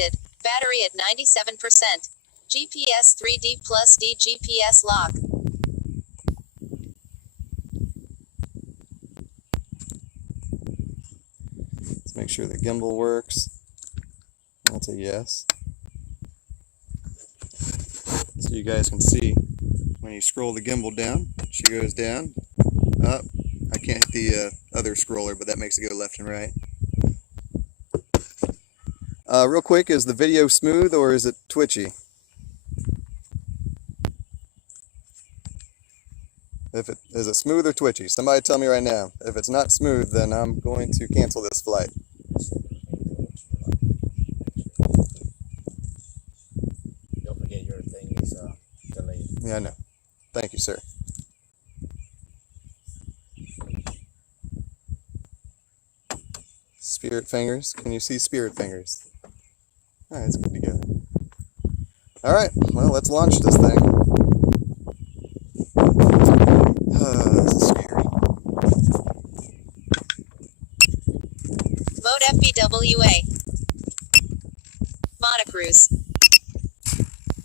connected. Battery at 97%. GPS 3D plus D GPS lock. Let's make sure the gimbal works. That's a yes. So you guys can see when you scroll the gimbal down, she goes down, up. I can't hit the other scroller, but that makes it go left and right. Real quick, is the video smooth or is it twitchy? Is it smooth or twitchy? Somebody tell me right now. If it's not smooth, then I'm going to cancel this flight. Don't forget your thing is delayed. Yeah, I know. Thank you, sir. Spirit fingers. Can you see spirit fingers? Alright, it's good together. Alright, well, let's launch this thing. This is scary. Mode FBWA. Monocruise.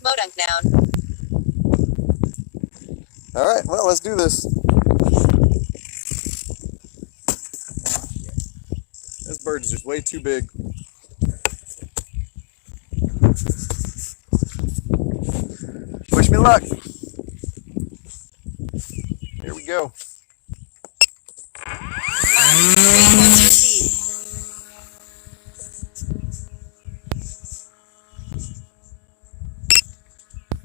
Mode unknown. Alright, well, let's do this. This bird's just way too big. Wish me luck. Here we go.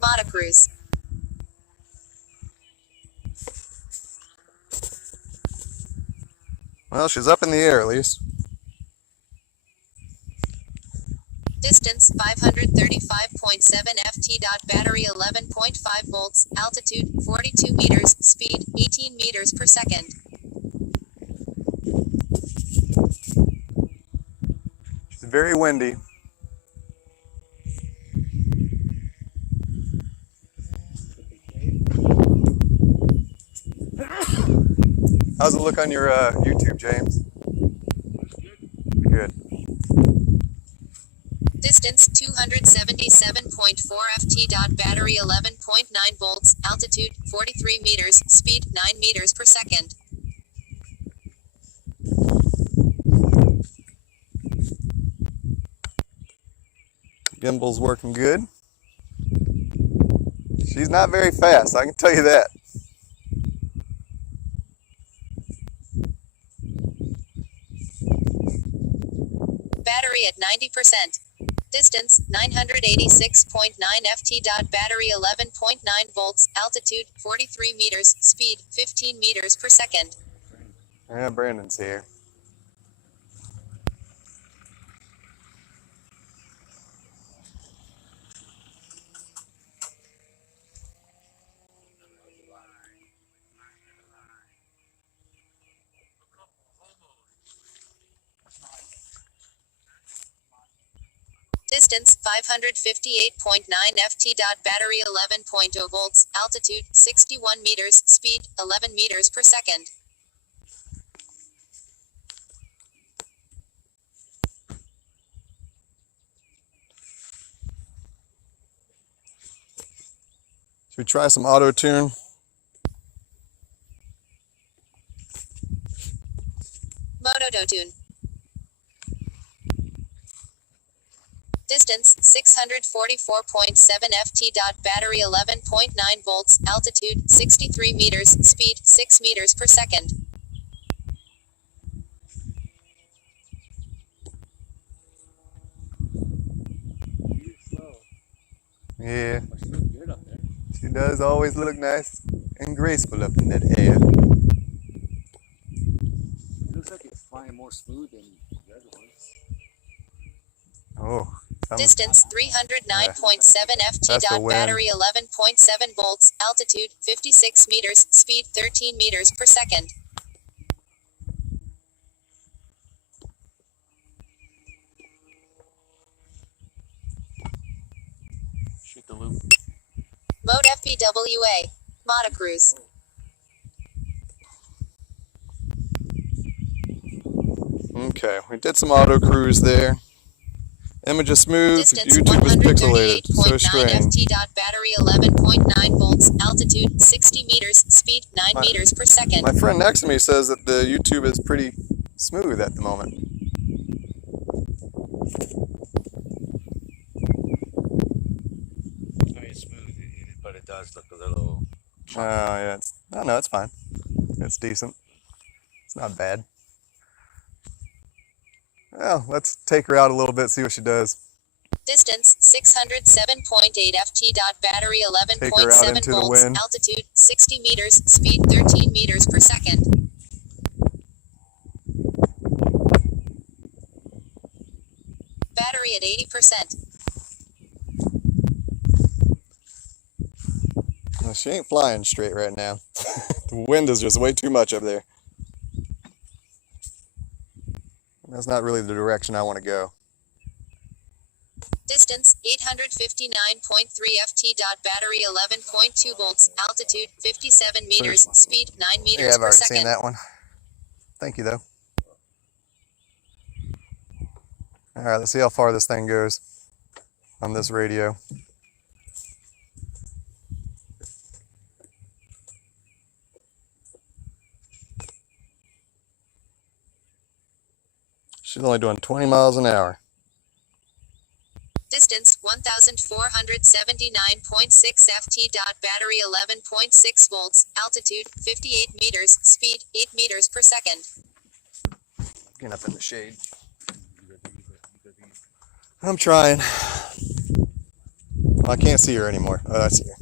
Monocruise. Well, she's up in the air at least. Distance 535.7 ft. Battery 11.5 volts. Altitude 42 meters. Speed 18 meters per second. It's very windy. How's it look on your YouTube, James? Good. Distance 277.4 ft. Battery 11.9 volts. Altitude 43 meters. Speed 9 meters per second. Gimbal's working good. She's not very fast, I can tell you that. Battery at 90%. Distance 986.9 ft. Battery 11.9 volts. Altitude 43 meters. Speed 15 meters per second. Yeah, Brandon's here. Distance 558.9 ft. Battery 11.0 volts. Altitude 61 meters. Speed 11 meters per second. Should we try some Autotune? Autotune. Distance 644.7 ft. Battery 11.9 volts. Altitude 63 meters. Speed 6 meters per second. Yeah, she does always look nice and graceful up in that air. It looks like it's flying more smooth than the other ones. Oh. Distance 309.7 ft. Battery 11.7 volts. Altitude 56 meters. Speed 13 meters per second. Shoot the loop. Mode FBWA. Monocruise. Okay, we did some auto cruise there. Image is smooth, Distance YouTube is pixelated, so 138.9 strange. ft. Battery 11.9 volts. Altitude 60 meters. Speed 9 meters per second. My friend next to me says that the YouTube is pretty smooth at the moment. Very smooth, but it does look a little. Oh yeah, no, it's fine. It's decent. It's not bad. Well, let's take her out a little bit, see what she does. Distance 607.8 ft. Battery Take her out 11.7 into the volts. wind. Altitude 60 meters. Speed 13 meters per second. Battery at 80%. Well, she ain't flying straight right now. The wind is just way too much up there. That's not really the direction I want to go. Distance 859.3 ft. Battery 11.2 volts. Altitude 57 meters. Speed 9 Yeah, meters I've per already second. seen that one. Thank you, though. All right, let's see how far this thing goes on this radio. She's only doing 20 miles an hour. Distance 1,479.6 ft. Battery 11.6 volts. Altitude 58 meters. Speed 8 meters per second. Getting up in the shade. I'm trying. Well, I can't see her anymore. Oh, I see her.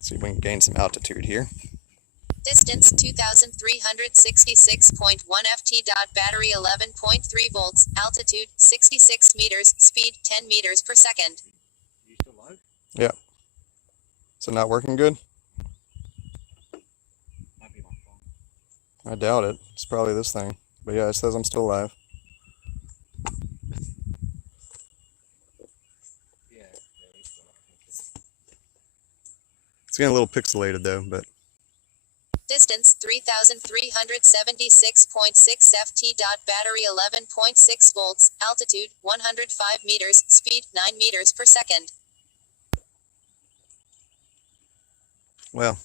See if we can gain some altitude here. Distance 2,366.1 ft. Battery 11.3 volts. Altitude 66 meters. Speed 10 meters per second. You still live? Yeah. So not working good? Might be my phone. I doubt it. It's probably this thing. But yeah, it says I'm still alive. Yeah, you still live. It's getting a little pixelated though, but Distance 3,376.6 ft. Battery 11.6 volts. Altitude 105 meters. Speed 9 meters per second. well,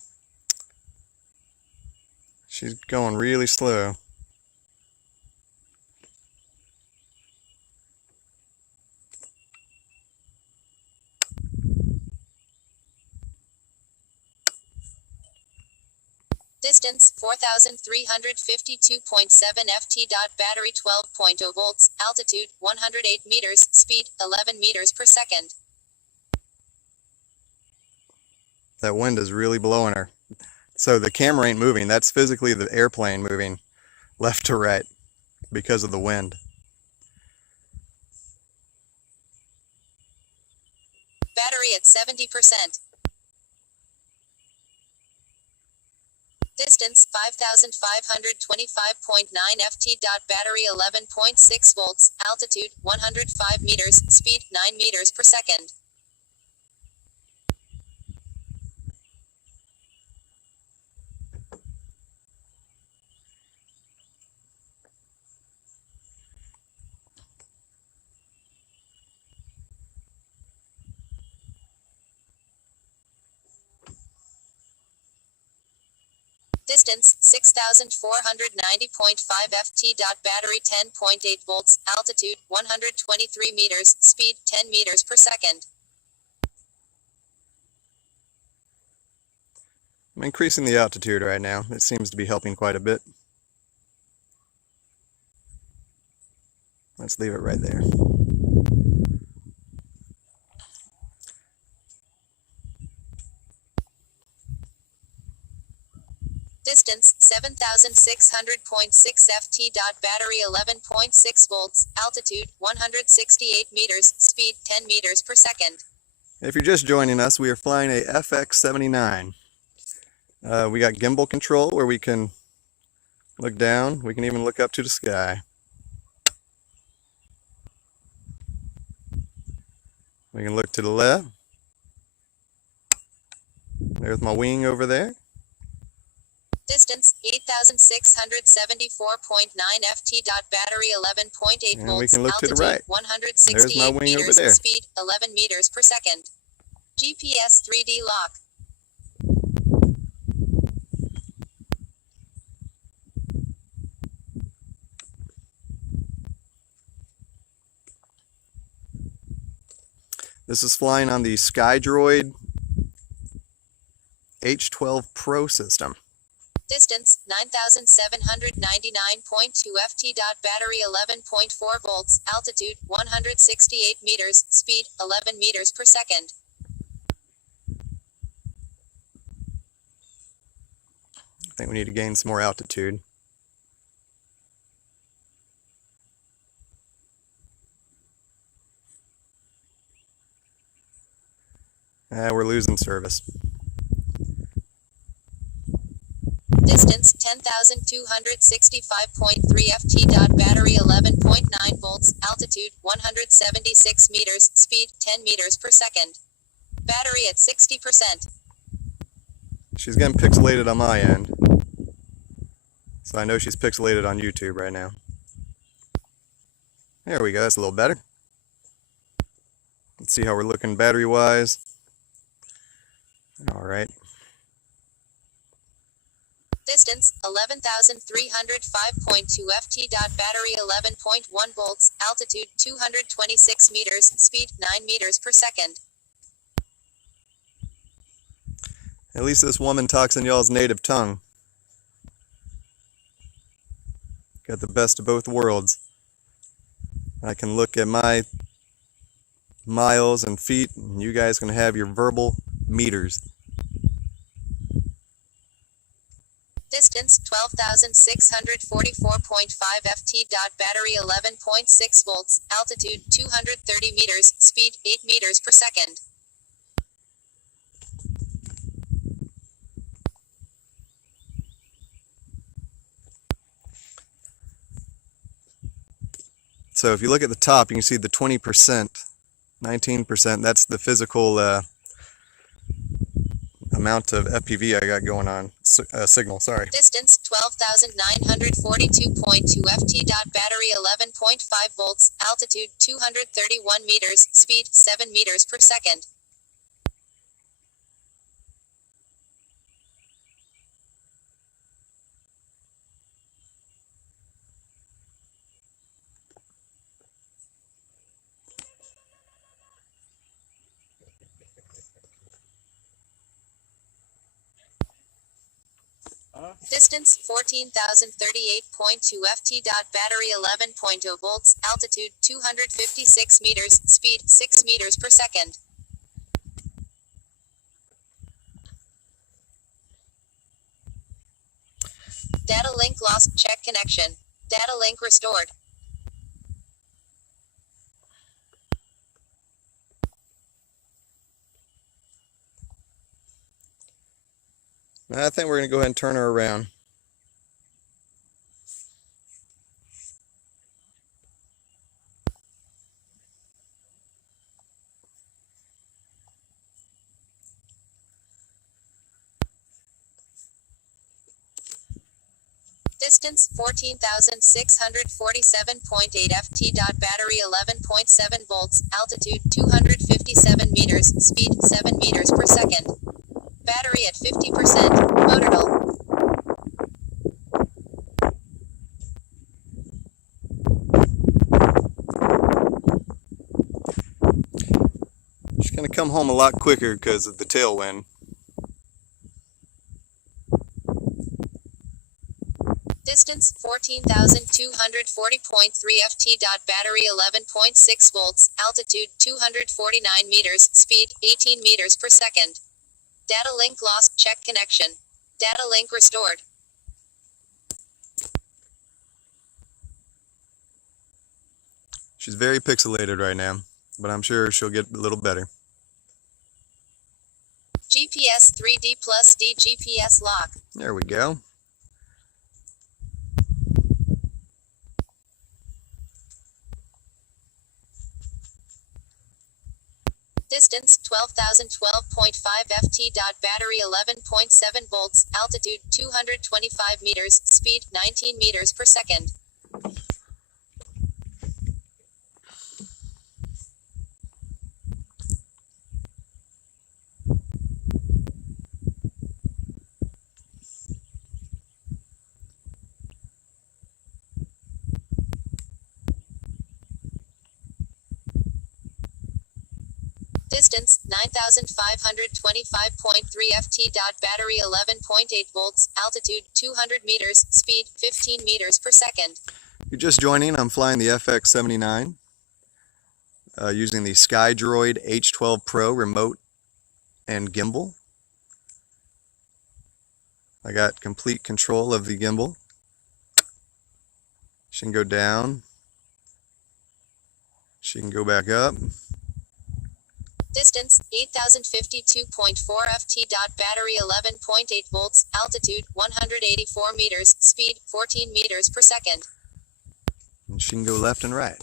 she's going really slow. Distance 4,352.7 ft. Battery 12.0 volts. Altitude 108 meters. Speed 11 meters per second. That wind is really blowing her. So the camera ain't moving. That's physically the airplane moving left to right because of the wind. Battery at 70%. Distance 5,525.9 ft. Battery 11.6 volts. Altitude 105 meters. Speed 9 meters per second. Distance 6,490.5 ft. Battery 10.8 volts. Altitude 123 meters. Speed 10 meters per second. I'm increasing the altitude right now. It seems to be helping quite a bit. Let's leave it right there. Distance 7,600.6 ft. Battery 11.6 volts. Altitude 168 meters. Speed 10 meters per second. If you're just joining us, we are flying a FX-79. We got gimbal control where we can look down. We can even look up to the sky. We can look to the left. There's my wing over there. Distance 8,674.9 ft. Battery 11.8 And volts. we can look to the Altitude right. 168 There's my wing meters. over there. Speed 11 meters per second. GPS 3D lock. This is flying on the Skydroid H12 Pro system. Distance 9,799.2 ft. Battery 11.4 volts. Altitude 168 meters. Speed 11 meters per second. I think we need to gain some more altitude. We're losing service. Distance 10,265.3 ft. Battery 11.9 volts. Altitude 176 meters. Speed 10 meters per second. Battery at 60%. She's getting pixelated on my end. So I know she's pixelated on YouTube right now. There we go, that's a little better. Let's see how we're looking battery wise. Alright. Distance 11,305.2 ft. Battery 11.1 volts. Altitude 226 meters. Speed 9 meters per second. At least this woman talks in y'all's native tongue. Got the best of both worlds. I can look at my miles and feet, and you guys can have your verbal meters. Distance 12,644.5 ft. Battery 11.6 volts. Altitude 230 meters. Speed 8 meters per second. So if you look at the top, you can see the 20%, 19%, that's the physical amount of FPV I got going on, signal, sorry. Distance 12,942.2 ft. Battery 11.5 volts. Altitude 231 meters. Speed 7 meters per second. Distance 14,038.2 ft. Battery 11.0 volts. Altitude 256 meters. Speed 6 meters per second. Data link lost. Check connection. Data link restored. I think we're going to go ahead and turn her around. Distance 14,647.8 ft. Battery 11.7 volts. Altitude 257 meters. Speed 7 meters per second. Battery at 50%. Motor hull. She's going to come home a lot quicker because of the tailwind. Distance 14,240.3 ft. Battery 11.6 volts. Altitude 249 meters. Speed 18 meters per second. Data link lost. Check connection. Data link restored. She's very pixelated right now, but I'm sure she'll get a little better. GPS 3D plus D GPS lock. There we go. Distance 12,012.5 ft. Battery 11.7 volts. Altitude 225 meters. Speed 19 meters per second. Distance 9,525.3 ft. Battery 11.8 volts. Altitude 200 meters. Speed 15 meters per second. If you're just joining, I'm flying the FX-79 using the Skydroid H12 Pro remote and gimbal. I got complete control of the gimbal. She can go down. She can go back up. Distance 8,052.4 ft. Battery 11.8 volts. Altitude 184 meters. Speed 14 meters per second. And she can go left and right.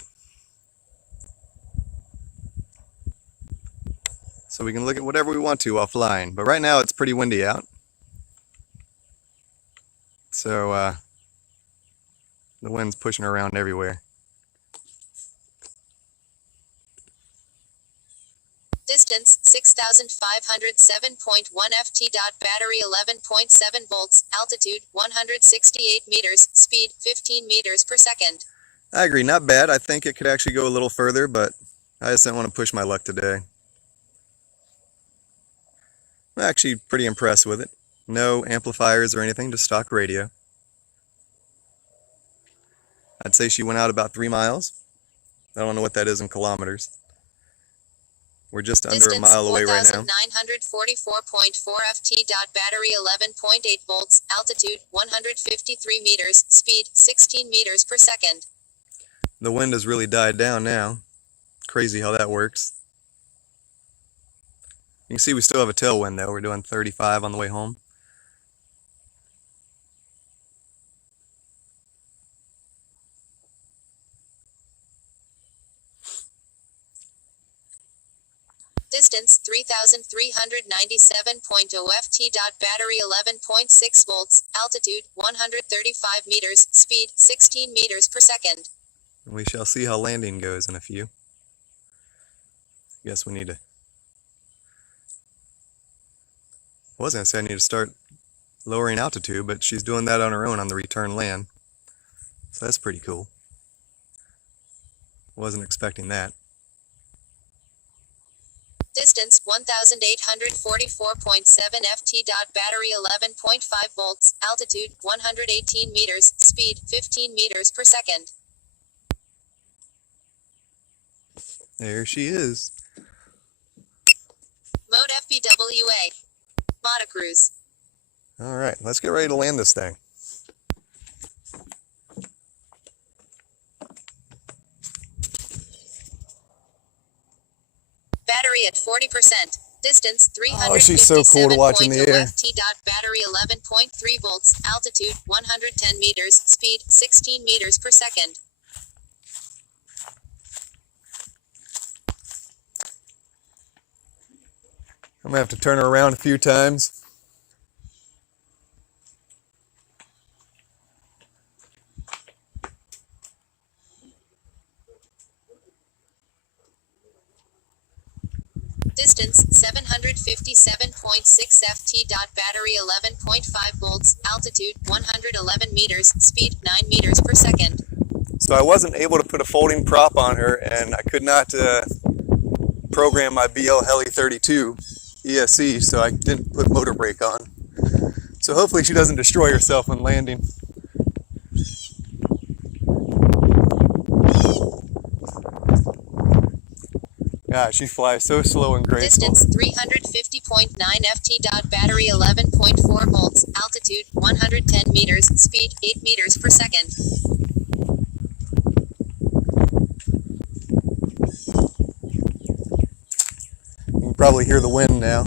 So we can look at whatever we want to while flying. But right now it's pretty windy out. So the wind's pushing her around everywhere. Distance 6,507.1 ft. Battery 11.7 volts. Altitude 168 meters. Speed 15 meters per second. I agree, not bad. I think it could actually go a little further, but I just didn't want to push my luck today. I'm actually pretty impressed with it. No amplifiers or anything, just stock radio. I'd say she went out about 3 miles. I don't know what that is in kilometers. We're just under a mile away right now. Distance 4,944.4 ft. Battery 11.8 volts. Altitude 153 meters. Speed 16 meters per second. The wind has really died down now. Crazy how that works. You can see we still have a tailwind though. We're doing 35 on the way home. Distance 3,397.0 ft. Battery 11.6 volts. Altitude 135 meters. Speed 16 meters per second. We shall see how landing goes in a few. Guess we need to... I was going to say I need to start lowering altitude, but she's doing that on her own on the return land. So that's pretty cool. Wasn't expecting that. Distance 1,844.7 ft. Battery 11.5 volts. Altitude 118 meters. Speed 15 meters per second. There she is. Mode FBWA. Motocruise. Alright, let's get ready to land this thing. Battery at 40%. Distance 357.0 Oh, she's so cool to watch in the air. ft. Battery 11.3 volts. Altitude 110 meters. Speed 16 meters per second. I'm going to have to turn her around a few times. Distance 757.6 ft. Battery 11.5 volts. Altitude 111 meters. Speed 9 meters per second. So I wasn't able to put a folding prop on her, and I could not program my BL Heli 32 ESC, so I didn't put motor brake on. So hopefully she doesn't destroy herself when landing. Yeah, she flies so slow and graceful. Distance 350.9 ft. Battery 11.4 volts. Altitude 110 meters. Speed 8 meters per second. You can probably hear the wind now.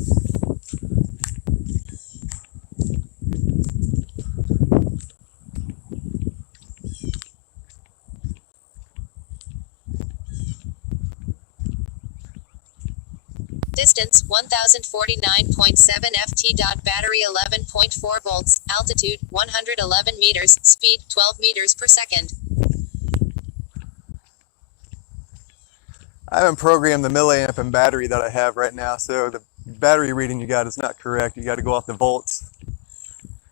Distance 1049.7 ft. Battery 11.4 volts. Altitude 111 meters. Speed 12 meters per second. I haven't programmed the milliamp and battery that I have right now, so the battery reading you got is not correct. You got to go off the volts.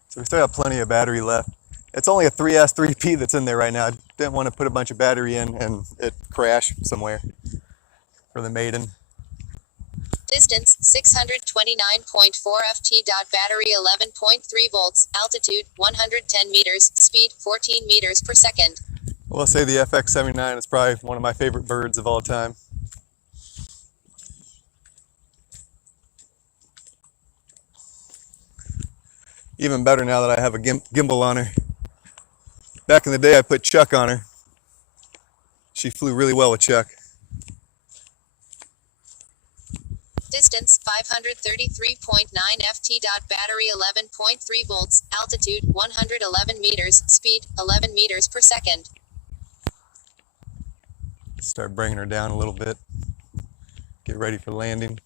So we still have plenty of battery left. It's only a 3S 3P that's in there right now. I didn't want to put a bunch of battery in and it crash somewhere for the maiden. Distance 629.4 ft. Battery 11.3 volts. Altitude 110 meters. Speed 14 meters per second. We'll say the FX-79 is probably one of my favorite birds of all time. Even better now that I have a gimbal on her. Back in the day I put Chuck on her. She flew really well with Chuck. Distance 533.9 ft. Battery 11.3 volts. Altitude 111 meters. Speed 11 meters per second. Start bringing her down a little bit. Get ready for landing.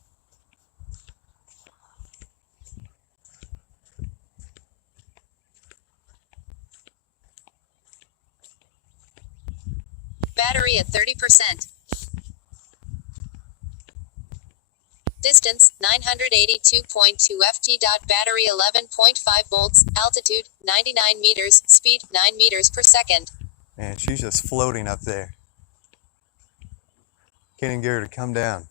Battery at 30%. Distance 982.2 ft. Battery 11.5 volts. Altitude 99 meters. Speed 9 meters per second. Man, she's just floating up there. Can't even get her to come down.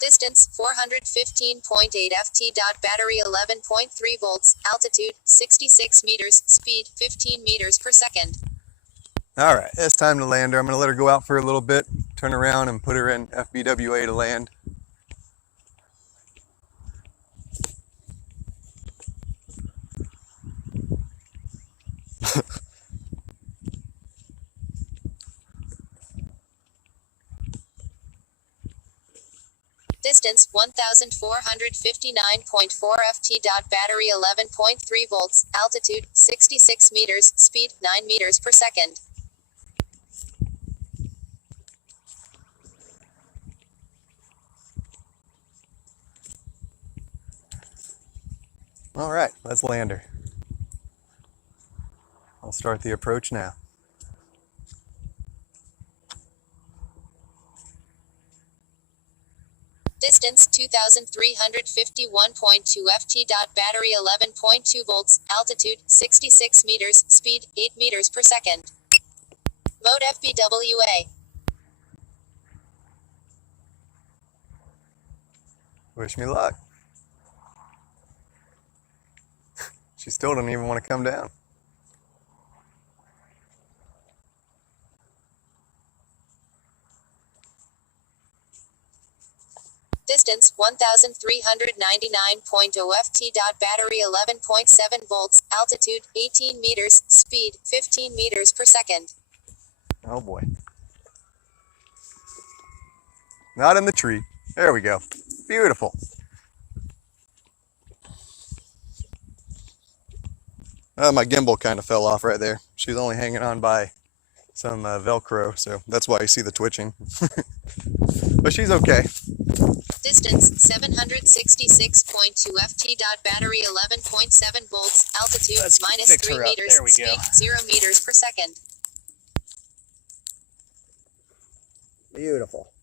Distance 415.8 ft. Battery 11.3 volts. Altitude 66 meters. Speed 15 meters per second. All right, it's time to land her. I'm going to let her go out for a little bit, turn around and put her in FBWA to land. Distance 1459.4 ft. Battery 11.3 volts. Altitude 66 meters. Speed 9 meters per second. All right, let's land her. I'll start the approach now. Distance 2351.2 ft. Battery 11.2 volts. Altitude 66 meters. Speed 8 meters per second. Mode FBWA. Wish me luck. She still doesn't even want to come down. Distance 1399.0 ft. Battery 11.7 volts. Altitude 18 meters. Speed 15 meters per second. Oh boy. Not in the tree. There we go. Beautiful. My gimbal kind of fell off right there. She's only hanging on by some Velcro, so that's why you see the twitching. But she's okay. Distance 766.2 ft. Battery 11.7 volts. Altitude Let's minus fix 3 her up. meters. There we go. Speed 0 meters per second. Beautiful.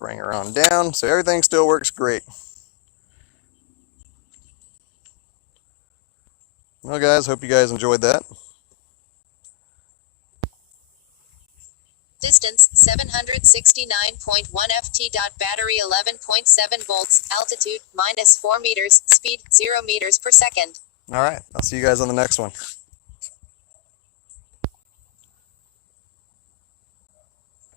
Bring her on down, so everything still works great. Well guys, hope you guys enjoyed that. Distance 769.1 ft. Battery 11.7 volts. Altitude minus 4 meters. Speed 0 meters per second. All right, I'll see you guys on the next one.